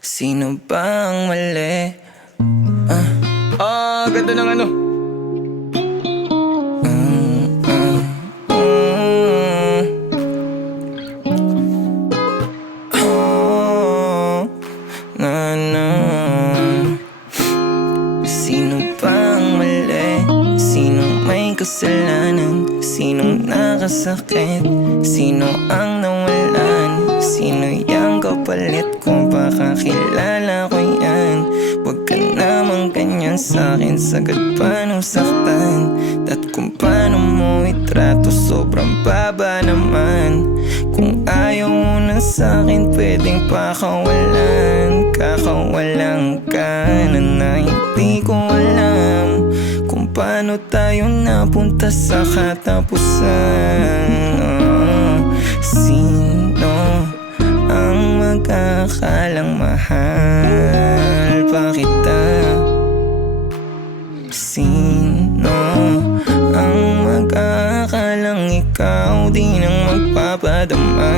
Sino ba ang mali? Ganda ng ano. Na na. Sino ba ang mali? Sinong may kasalanan? Sinong nakasakit? Sino ang nawalan? Sino yang kapalit ko? Baka kilala ko yan. Huwag ka namang ganyan sa'kin, sagad paano saktan? At kung paano mo itrato, sobrang baba naman. Kung ayaw mo na sa'kin, pwedeng pakawalan. Kakawalan ka na hindi ko alam kung paano tayo napunta sa katapusan. Sino ang magkakalang mahal pa kita? Sino ang magkakalang ikaw di nang magpapadama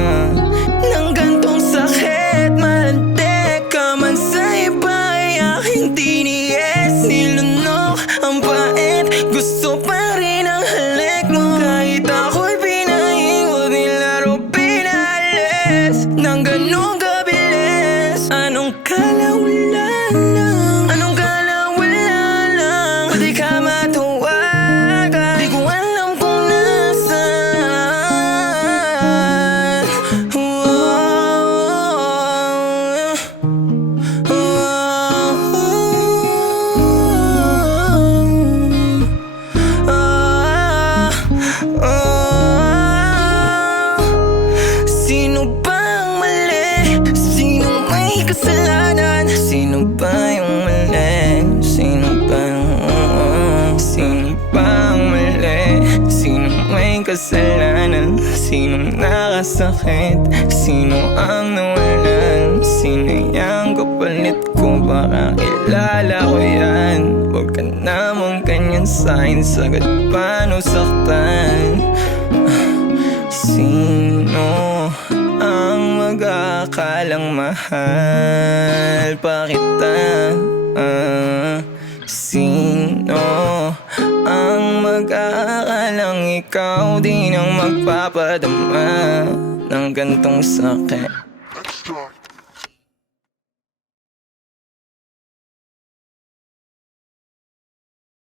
ng gantong sakit? Malante ka man sa iba ay aking tiniis. Nilunok ang pait, gusto pa rin ang halik mo. Kahit ako'y pinahiwag, nilaro pinalis ng ganong kabilis. Anong kala wala lang? Anong kala wala lang? Di ka matuwagan, di ko alam kung nasaan. Sino ba ang mali? Sino may kasalanan? Sino ba yung mali? Sino ba ang mali? Sino may kasalanan? Sino nakasakit? Sino ang nawalan? Sino yung kapalit ko? Baka kilala ko yan. Huwag ka namang ganyan sa'kin, sagad paano saktan? Sino ang mag-aakalang mahal pa kita? Sino ang mag-aakalang ikaw di nang magpapadama ng gantong sakit?